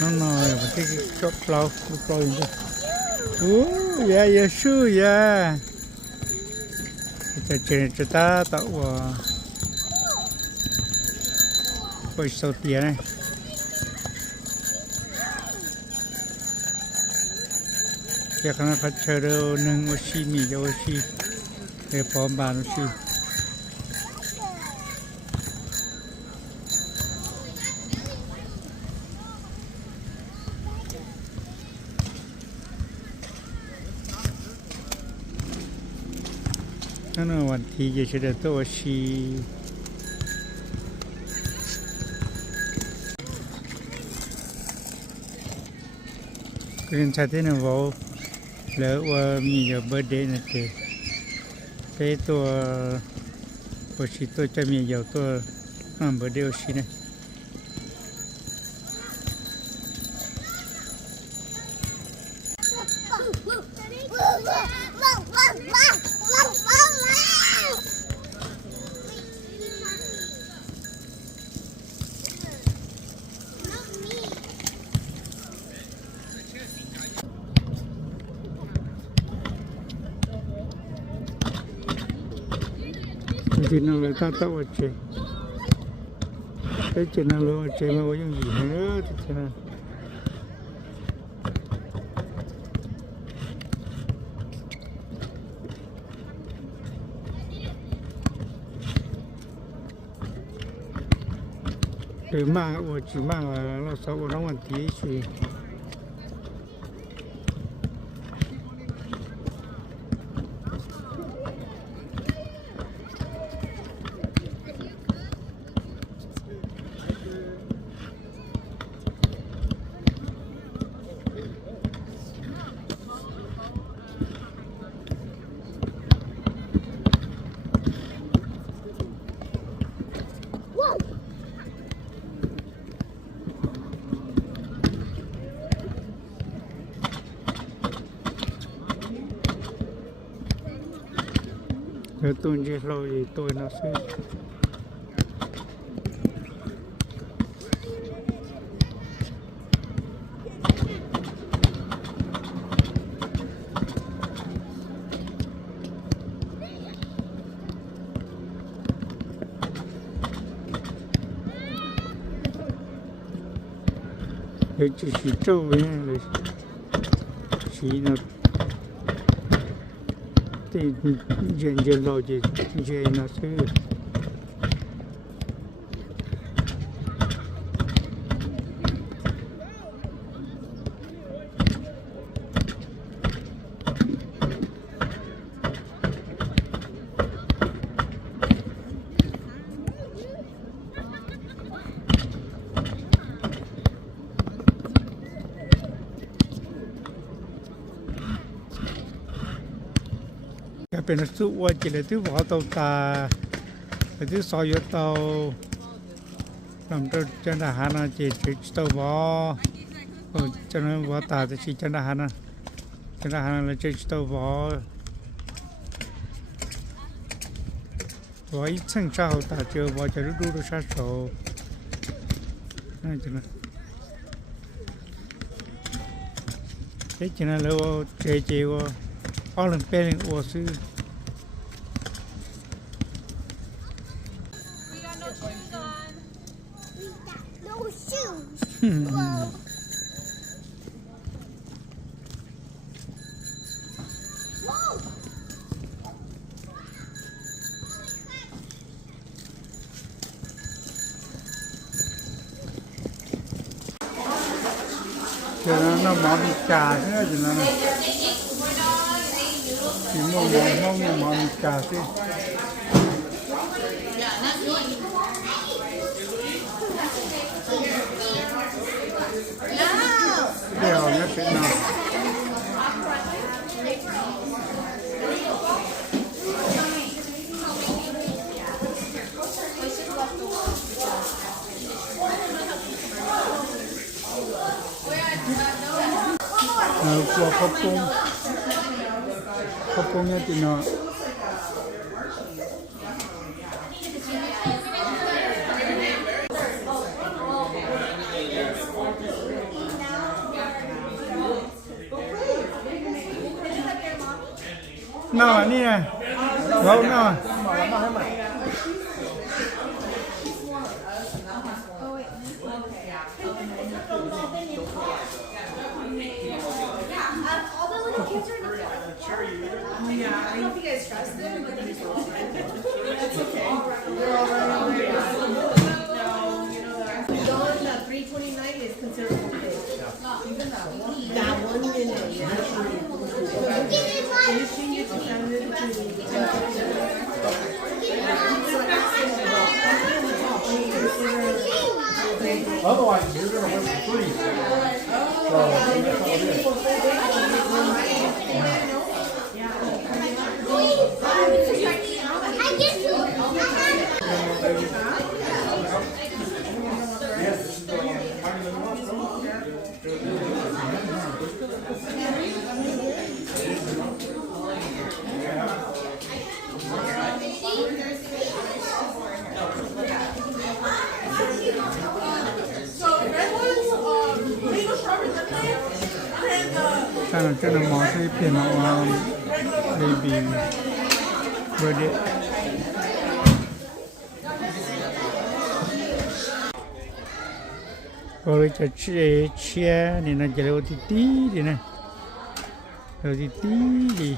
nó nói mà cái chọc plau như thế yeah yeah sure yeah cho ta tạo bồi sầu tía này cái khăn khát chờ đâu nâng oxy mì cho oxy để phom bàn oxy nó nóiวันที่จะเฉลี่ยตัวชีเรียนชาติเนี่ยว่าแล้วว่ามีจะเบิร์ดเดย์นะเจ๊เป็นตัวชีตัวจะมีอยู่ตัวเบิร์ดเดย์ชีเนี่ยจริงๆเราตั้งตัวเจ๊แต่จริงๆเราเจ๊มาว่ายังอยู่เนอะจริงๆนะหรือมากว่าจีมากเราสอบน้องวันที่ชีtôi chỉ lo gì tôi nó sẽ để chỉ trâu với này chỉ nó thì dần rồi thì nó sẽเป็นสุวรรณจิเลที่ว่าตัวตาที่ซอยตัวลำตัวจันทหารจิตตัวว่าจันว่าตาจะชี้จันทหารแล้วจิตตัวว่าอีช่างเจ้าตาเจอว่าจะรู้ชาโซนั่นจังนะเจ๊จังนะแล้วเจ๊ว่าall in pairing was We got no shoes on. We got no shoes. Whoa. เดี๋ยวนั้นหมอมีจ่าใช่ไหมเดี๋ยวนั้นที่มองหมอมีจ่าสิเดี๋ยวนี่เป็นน้ำกลัวเขาปรุงเนี่ยจีน่ะ nào à nè vau nào à All the little kids are in the Yeah, I don't know if you guys trust them, but they're so That's okay. No, you know that. Dawn, that 329 is considered okay. That 1 minute, yeah. You see, you send it to Otherwise, you're going to work for free. So, that's all it is. I get to. Yes, this is the cho nó mò thấy tiền nó baby birthday rồi cho chia chia thì nó chỉ là tí tí đi này rồi tí tí đi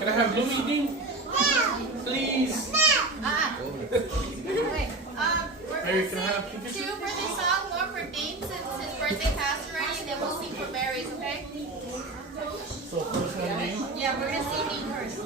Can I have Louis Dean? Please. Wait, Mary, can I have two pictures? two birthday song, one for Dean since his birthday passed already, and then we'll sing for Mary's, okay? So first one, Dean. Yeah, we're gonna sing Dean first.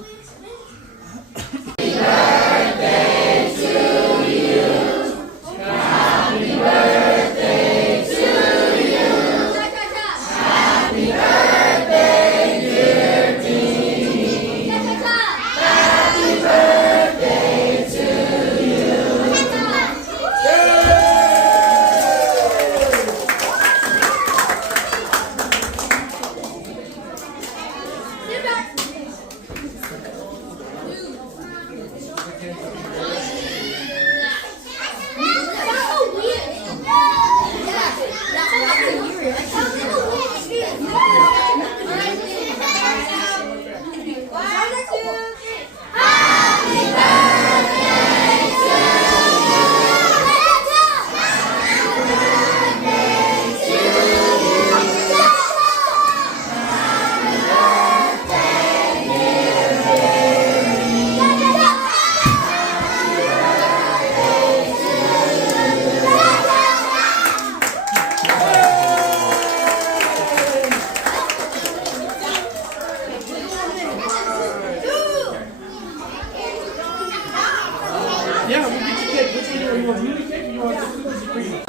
Yeah, we'll get you cake. Which one do you want? Beauty cake or you want the cream?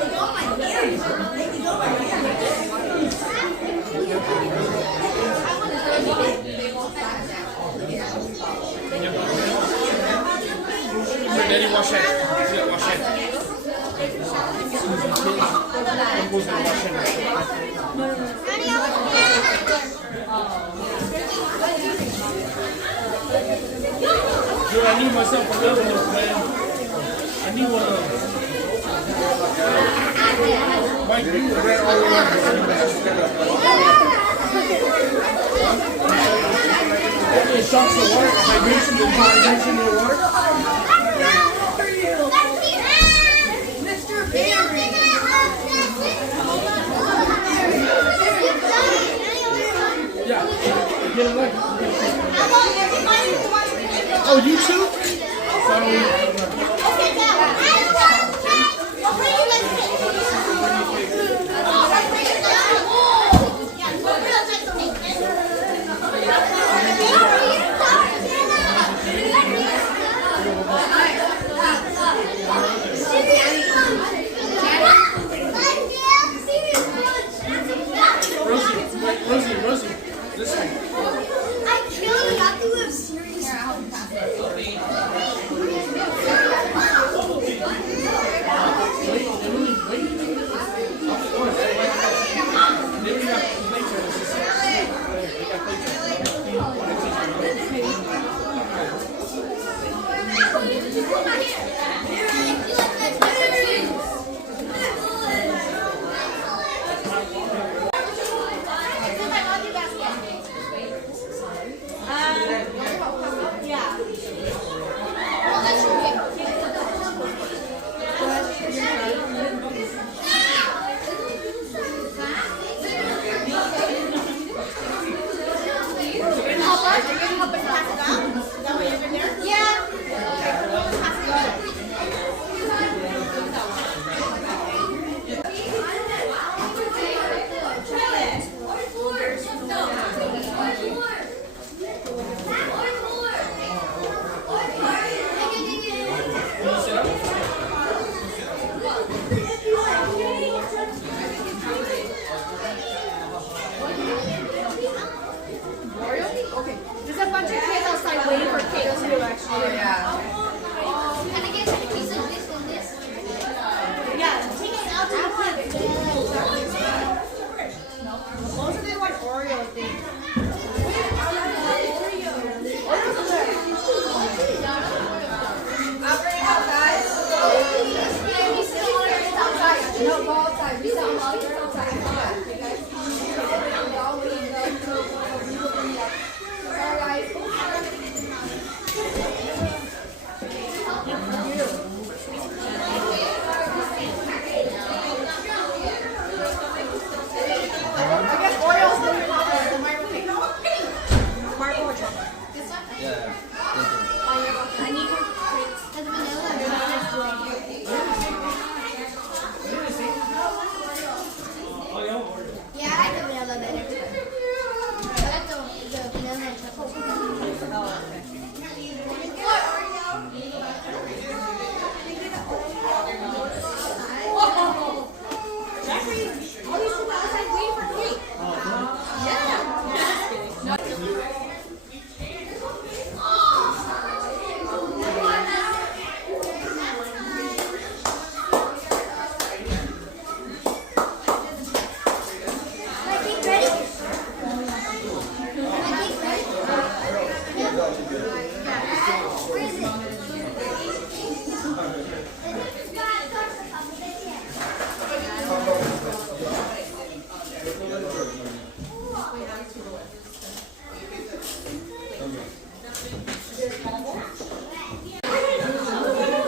Daddy, wash it. Wash it. Dude, I need myself another one, man. I need one of those. Mike, you ran all around. Any shots of water? Vibration, the vibration of water? Mr. Barry. Yeah. Get it like. Oh, you too? Rosie, this way. I killed you after we have serious.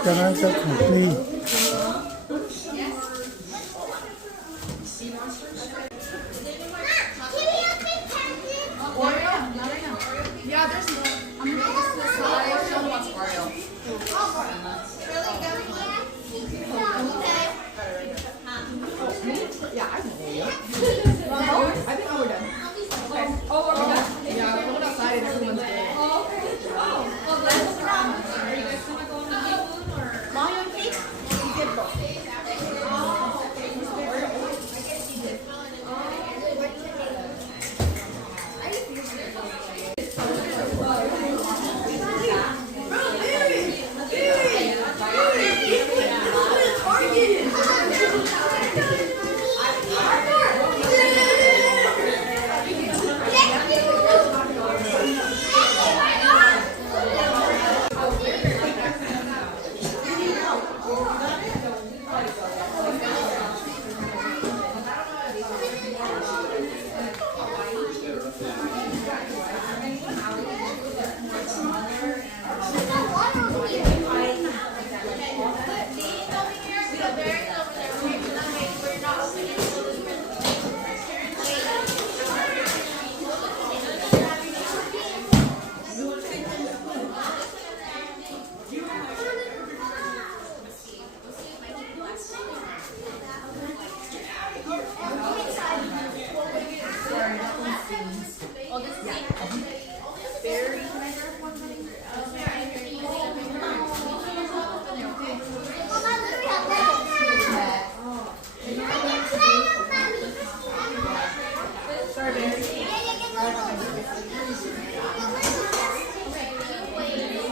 cho nó sẽ khủng ly. Yeah, there's no. I'm gonna make this size. Show them what's Oreo. Yeah, I know. I think we're done. Okay. Oh, we're done. Yeah, we're going outside and everyone's good. Oh, okay. Oh, well, that's are you guys gonna go on the honeymoon or? Mommy on cake? We did both. Oh, okay. I guess you did.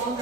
Yeah,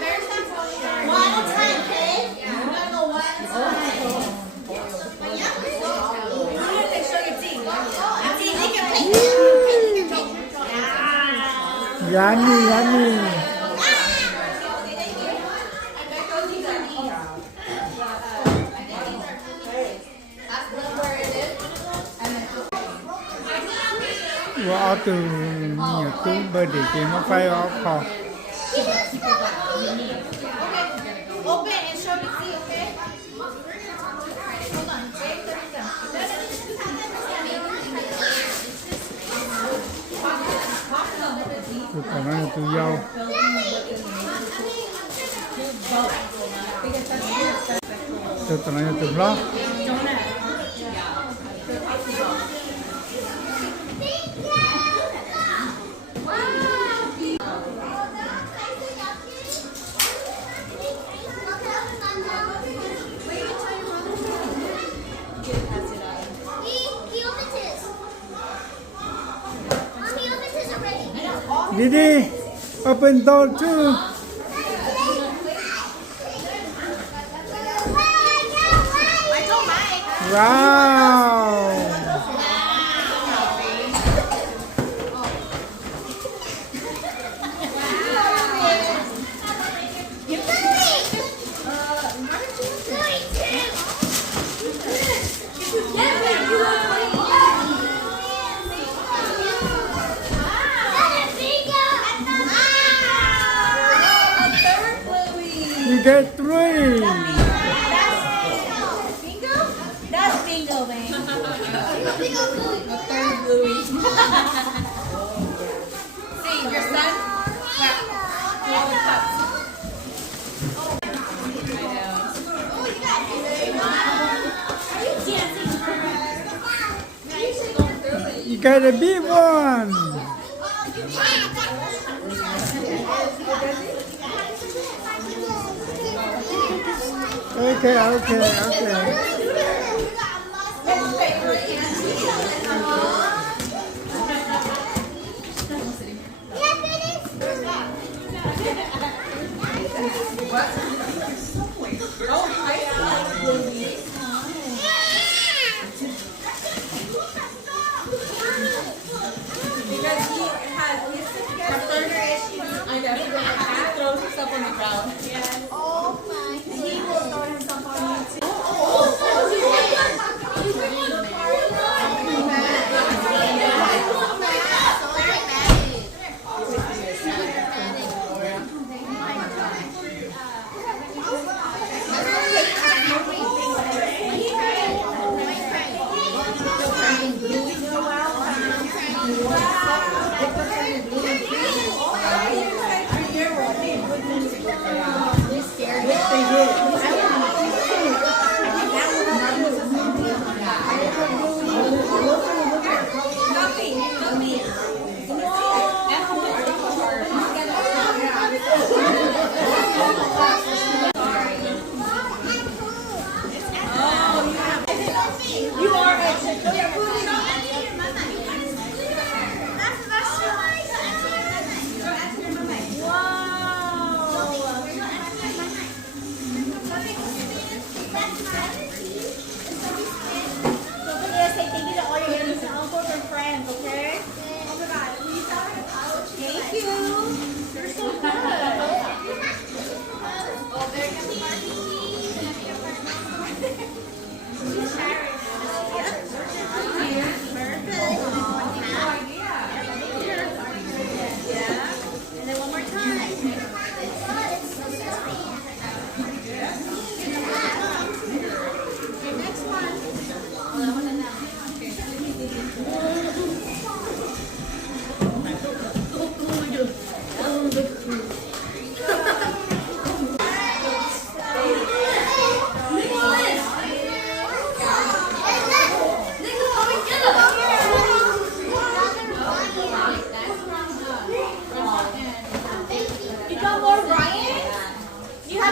there's that one. One at a time, okay? We're gonna go one at a time. Show your teeth. Your teeth, lick your teeth. Lick your teeth. Yummy, yummy. Vào từ nhiều túi bơi để kiếm nó phải ở kho. Open and show your teeth, okay? Hold on. Tôi còn nói là tôi dâu. Tôi còn nói là tôi lót. Didi, open door too. Wow. You get 3. That's bingo, man. See, your son? You got a big one. Okay. Throw himself on the ground. Oh my. He will throw himself on you too. This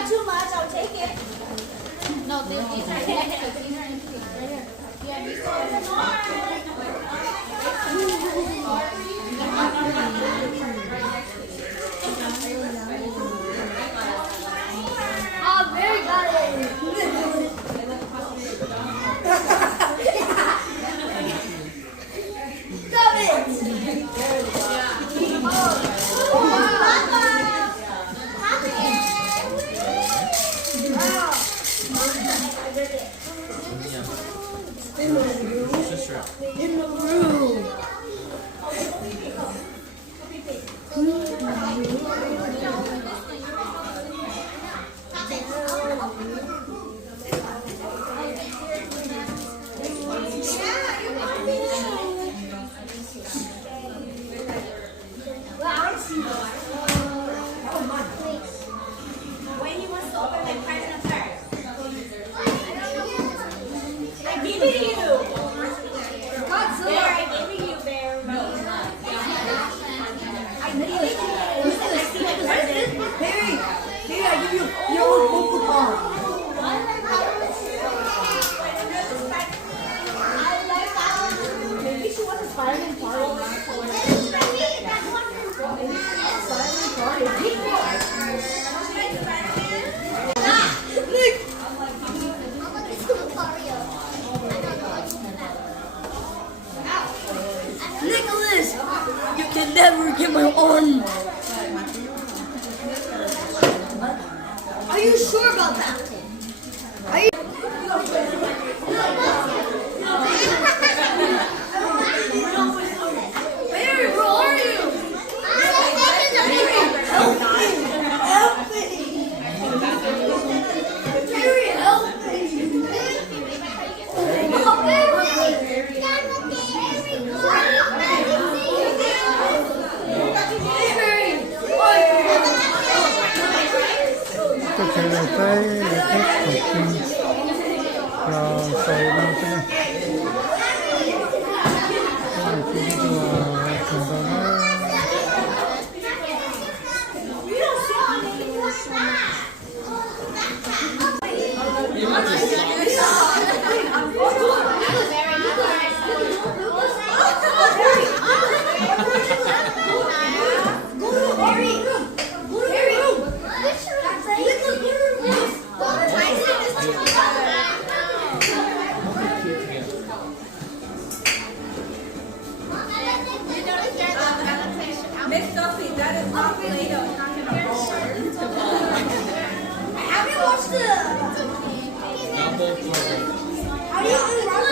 not too much. I'll take it. No, these are extra. These are empty. Right here. Yeah, these Oh, very good. Stop it. Oh, Mama. In the room. When he wants to open my present first. I'm giving you. Bear, I'm giving you, Bear. I'm giving you. I see my present. Hey, I give you your own car. Maybe she wants a Spider-Man party. Nicholas, you can never get my arm. Are you sure about that? Are you? Barry, where are you? Help me! Barry, help me! Có thể là tới cái học sinh rồi rồi nó cái này còn đó Miss Sophie, that is not Play-Doh. It's not gonna fall. Have you watched the? Double. How do you unroll